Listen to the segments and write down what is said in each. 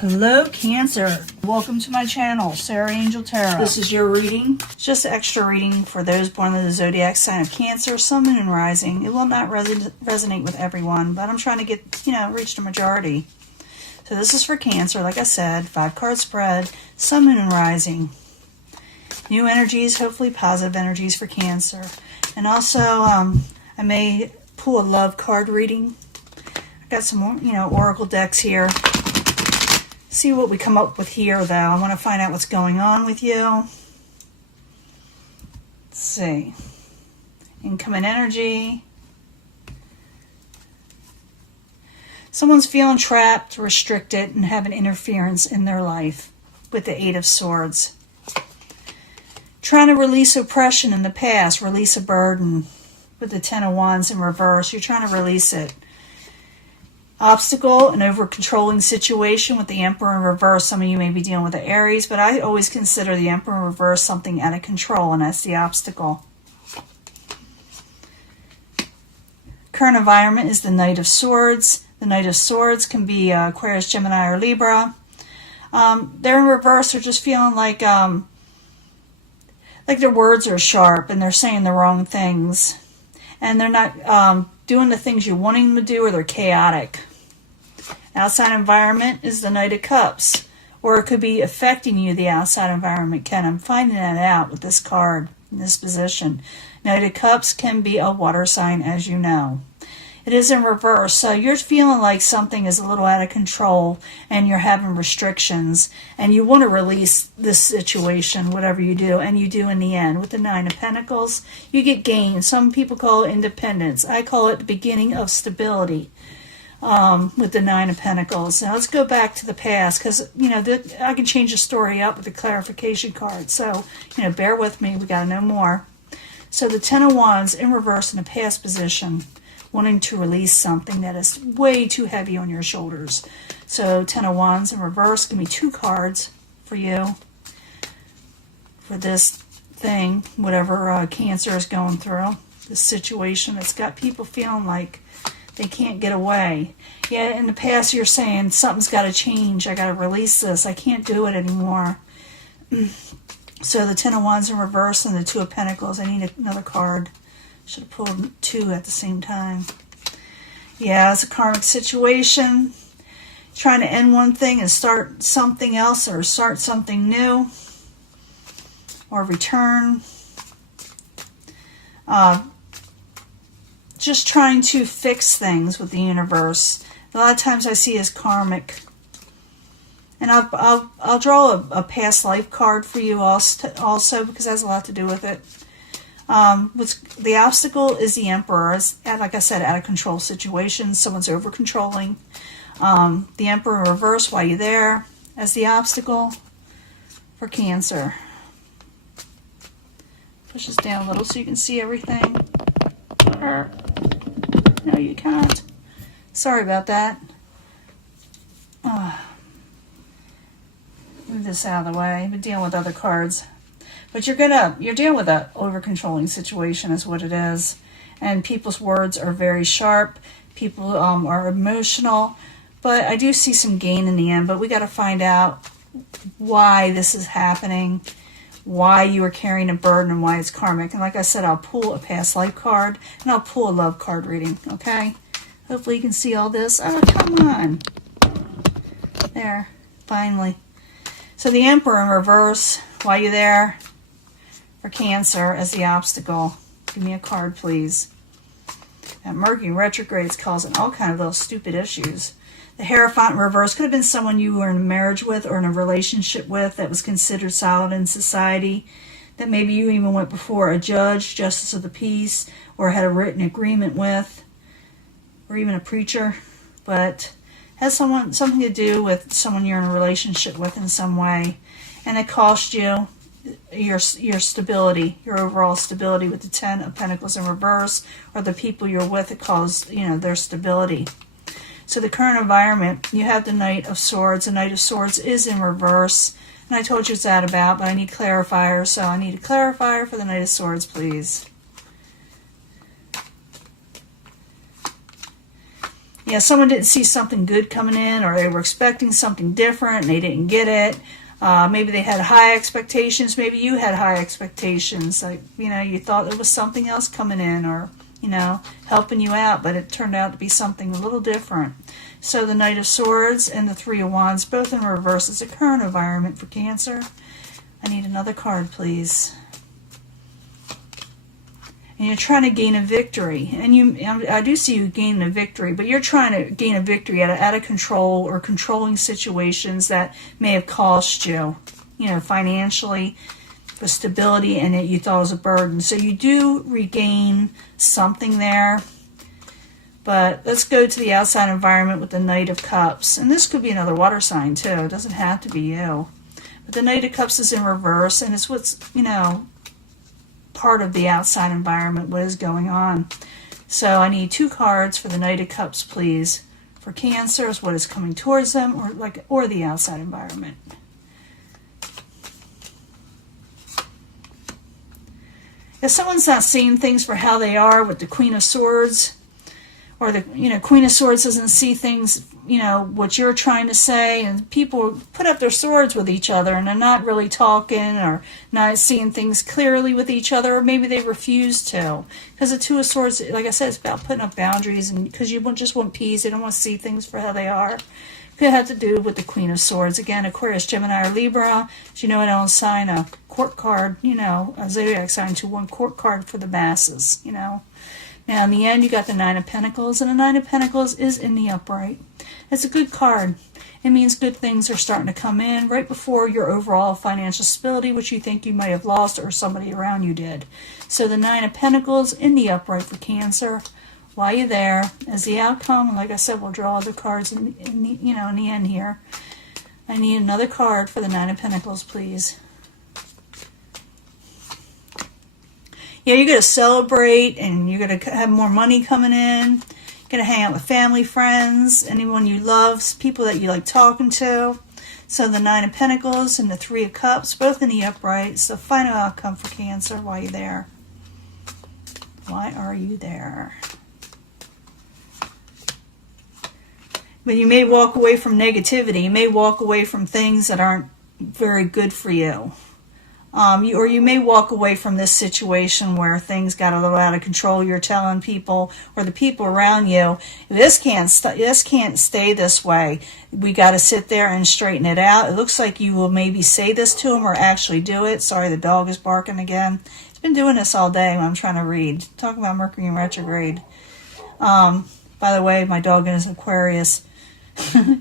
Hello Cancer, welcome to my channel, Sarah Angel Tarot. This is your reading. It's just an extra reading for those born in the zodiac sign of Cancer, Sun, Moon, and Rising. It will not resonate with everyone, but I'm trying to get, reach the majority. So this is for Cancer, like I said, 5-card spread, Sun, Moon, and Rising. New energies, hopefully positive energies for Cancer. And also, I may pull a love card reading. I got some more, oracle decks here. See what we come up with here, though. I want to find out what's going on with you. Let's see. Incoming energy. Someone's feeling trapped, restricted, and having interference in their life with the 8 of Swords. Trying to release oppression in the past, release a burden with the 10 of Wands in reverse. You're trying to release it. Obstacle, an over-controlling situation with the Emperor in reverse. Some of you may be dealing with the Aries, but I always consider the Emperor in reverse something out of control, and that's the obstacle. Current environment is the Knight of Swords. The Knight of Swords can be Aquarius, Gemini, or Libra. They're in reverse. They're just feeling like their words are sharp and they're saying the wrong things. And they're not doing the things you're wanting them to do, or they're chaotic. Outside environment is the Knight of Cups, or it could be affecting you, the outside environment can. I'm finding that out with this card in this position. Knight of Cups can be a water sign, as you know. It is in reverse, so you're feeling like something is a little out of control and you're having restrictions and you want to release this situation, whatever you do, and you do in the end. With the 9 of Pentacles, you get gain. Some people call it independence. I call it the beginning of stability with the 9 of Pentacles. Now let's go back to the past, because, I can change the story up with the clarification card. So, bear with me. We got to know more. So the 10 of Wands in reverse in the past position, wanting to release something that is way too heavy on your shoulders. So 10 of Wands in reverse, give me 2 cards for you for this thing, whatever Cancer is going through, this situation that's got people feeling like they can't get away. Yeah, in the past you're saying something's got to change, I got to release this, I can't do it anymore. So the 10 of Wands in reverse and the 2 of Pentacles. I need another card. Should have pulled 2 at the same time. Yeah, it's a karmic situation. Trying to end one thing and start something else, or start something new, or return. Just trying to fix things with the universe. A lot of times I see as karmic. And I'll draw a past life card for you also, because it has a lot to do with it. The obstacle is the Emperor. It's, like I said, out of control situation. Someone's over controlling. The Emperor in reverse while you're there as the obstacle for Cancer. Push this down a little so you can see everything. No, you can't. Sorry about that. Move this out of the way. I've been dealing with other cards. But you're dealing with an over-controlling situation is what it is. And people's words are very sharp. People are emotional. But I do see some gain in the end. But we got to find out why this is happening, why you are carrying a burden, and why it's karmic. And like I said, I'll pull a past life card, and I'll pull a love card reading, okay? Hopefully you can see all this. Oh, come on. There, finally. So the Emperor in reverse, while you're there, for Cancer as the obstacle. Give me a card, please. That Mercury retrograde is causing all kind of little stupid issues. The Hierophant in reverse could have been someone you were in a marriage with or in a relationship with that was considered solid in society, that maybe you even went before a judge, justice of the peace, or had a written agreement with, or even a preacher, but has something to do with someone you're in a relationship with in some way, and it cost you your stability, your overall stability with the 10 of Pentacles in reverse, or the people you're with, it caused, their stability. So the current environment, you have the Knight of Swords. The Knight of Swords is in reverse, and I told you it's that about, but I need clarifiers, so I need a clarifier for the Knight of Swords, please. Yeah, someone didn't see something good coming in, or they were expecting something different and they didn't get it. Maybe they had high expectations. Maybe you had high expectations. Like, you know, you thought there was something else coming in, or, you know, helping you out, but it turned out to be something a little different. So the Knight of Swords and the Three of Wands, both in reverse, is a current environment for Cancer. I need another card, please. And you're trying to gain a victory. And I do see you gaining a victory, but you're trying to gain a victory out of control or controlling situations that may have cost you, you know, financially, for stability, and you thought it was a burden. So you do regain something there. But let's go to the outside environment with the Knight of Cups. And this could be another water sign too. It doesn't have to be you. But the Knight of Cups is in reverse, and it's what's, you know, part of the outside environment, what is going on. So I need 2 cards for the Knight of Cups, please. For Cancer, is what is coming towards them, or the outside environment. If someone's not seeing things for how they are with the Queen of Swords, or the, you know, Queen of Swords doesn't see things, you know, what you're trying to say, and people put up their swords with each other and they're not really talking or not seeing things clearly with each other, or maybe they refuse to. Because the Two of Swords, like I said, it's about putting up boundaries, and because you just want peace, they don't want to see things for how they are. Could have to do with the Queen of Swords. Again, Aquarius, Gemini, or Libra. As you know, I don't sign a court card, you know, a zodiac sign to one court card for the masses, you know. Now, in the end, you got the Nine of Pentacles, and the Nine of Pentacles is in the upright. It's a good card. It means good things are starting to come in right before your overall financial stability, which you think you might have lost or somebody around you did. So the Nine of Pentacles in the upright for Cancer. While you're there, as the outcome, like I said, we'll draw the cards in the end here. I need another card for the Nine of Pentacles, please. Yeah, you're going to celebrate, and you're going to have more money coming in. You're going to hang out with family, friends, anyone you love, people that you like talking to. So the Nine of Pentacles and the Three of Cups, both in the upright. It's the final outcome for Cancer while you're there. Why are you there? But you may walk away from negativity. You may walk away from things that aren't very good for you. Or you may walk away from this situation where things got a little out of control. You're telling people, or the people around you, this can't stay this way. We got to sit there and straighten it out. It looks like you will maybe say this to them or actually do it. Sorry, the dog is barking again. It's been doing this all day when I'm trying to read. Talking about Mercury in retrograde. By the way, my dog is Aquarius.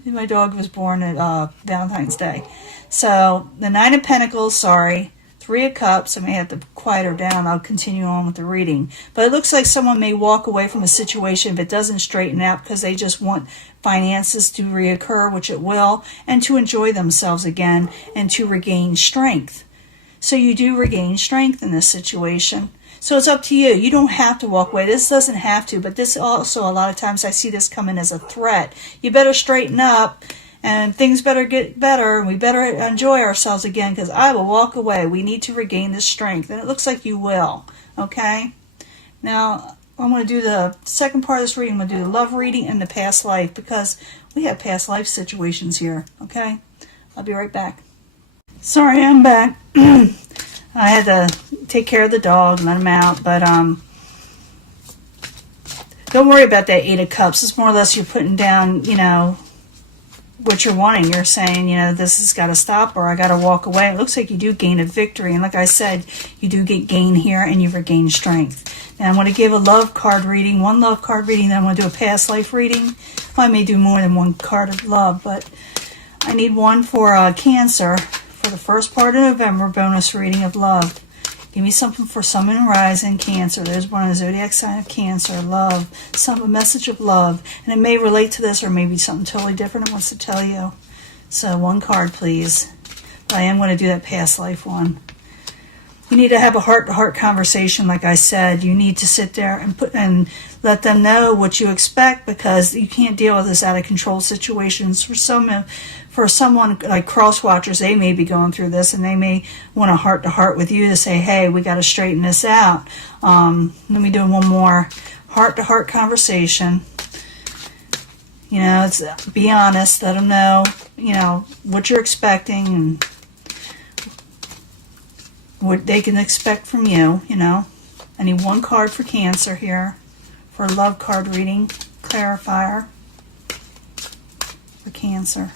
My dog was born at Valentine's Day. So the Nine of Pentacles, sorry. Three of Cups, I may have to quiet her down. I'll continue on with the reading. But it looks like someone may walk away from a situation if it doesn't straighten out, because they just want finances to reoccur, which it will, and to enjoy themselves again and to regain strength. So you do regain strength in this situation. So it's up to you. You don't have to walk away. This doesn't have to, but this also, a lot of times I see this come in as a threat. You better straighten up, and things better get better, and we better enjoy ourselves again, because I will walk away. We need to regain this strength, and it looks like you will, okay? Now, I'm going to do the second part of this reading. I'm going to do the love reading and the past life, because we have past life situations here, okay? I'll be right back. Sorry, I'm back. I had to take care of the dog and let him out, but don't worry about that Eight of Cups. It's more or less you're putting down, you know, what you're wanting. You're saying, you know, this has got to stop, or I got to walk away. It looks like you do gain a victory, and like I said, you do get gain here, and you regain strength. Now I'm going to give a love card reading, one love card reading, then I'm going to do a past life reading. Well, I may do more than one card of love, but I need one for Cancer for the first part of November bonus reading of love. Give me something for Sun and Rising Cancer. There's one of the zodiac sign of Cancer. Love. A message of love. And it may relate to this, or maybe something totally different it wants to tell you. So one card, please. But I am going to do that past life one. You need to have a heart-to-heart conversation, like I said. You need to sit there and let them know what you expect, because you can't deal with this out-of-control situations. For someone like cross-watchers, they may be going through this, and they may want a heart-to-heart with you to say, hey, we got to straighten this out. Let me do one more heart-to-heart conversation. You know, it's be honest, let them know, you know, what you're expecting and what they can expect from you, you know. I need one card for Cancer here for a love card reading, clarifier for Cancer.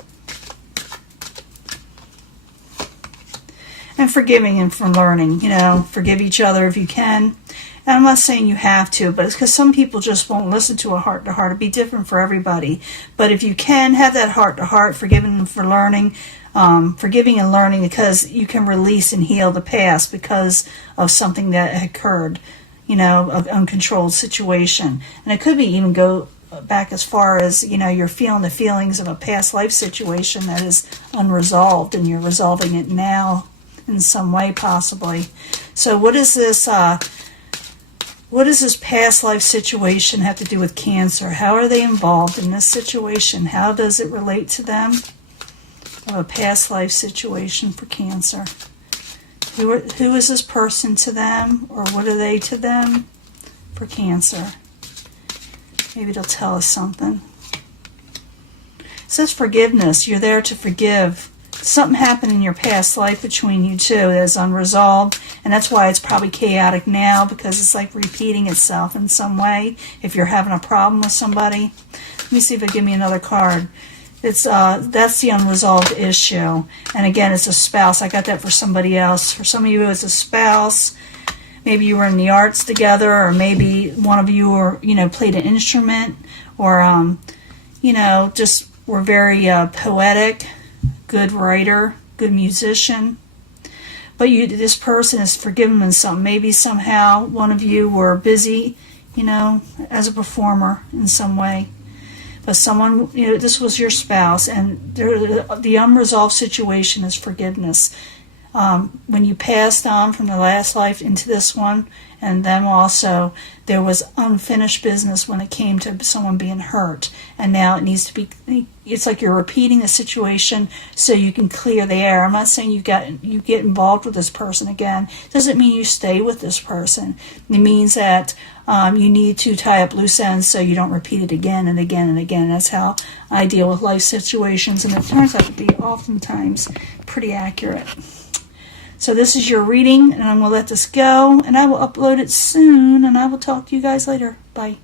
And forgiving and for learning, you know, forgive each other if you can. And I'm not saying you have to, but it's because some people just won't listen to a heart-to-heart. It'll be different for everybody. But if you can have that heart-to-heart, forgiving and for learning, forgiving and learning, because you can release and heal the past because of something that occurred, you know, an uncontrolled situation. And it could be even go back as far as, you know, you're feeling the feelings of a past life situation that is unresolved and you're resolving it now in some way possibly. So what is this... what does this past life situation have to do with Cancer? How are they involved in this situation? How does it relate to them? A past life situation for Cancer. Who is this person to them? Or what are they to them for Cancer? Maybe it'll tell us something. It says forgiveness. You're there to forgive. Something happened in your past life between you two that is unresolved, and that's why it's probably chaotic now, because it's like repeating itself in some way if you're having a problem with somebody. Let me see if it'll give me another card. It's that's the unresolved issue. And again, it's a spouse. I got that for somebody else. For some of you, it's a spouse. Maybe you were in the arts together, or maybe one of you were, you know, played an instrument, or you know, just were very poetic. Good writer, good musician, but this person is forgiven in something. Maybe somehow one of you were busy, you know, as a performer in some way. But someone, you know, this was your spouse, and the unresolved situation is forgiveness. When you passed on from the last life into this one, and then also there was unfinished business when it came to someone being hurt, and now it needs to be. It's like you're repeating the situation so you can clear the air. I'm not saying you get involved with this person again. It doesn't mean you stay with this person. It means that you need to tie up loose ends so you don't repeat it again and again and again. That's how I deal with life situations, and it turns out to be oftentimes pretty accurate. So this is your reading, and I'm going to let this go, and I will upload it soon, and I will talk to you guys later. Bye.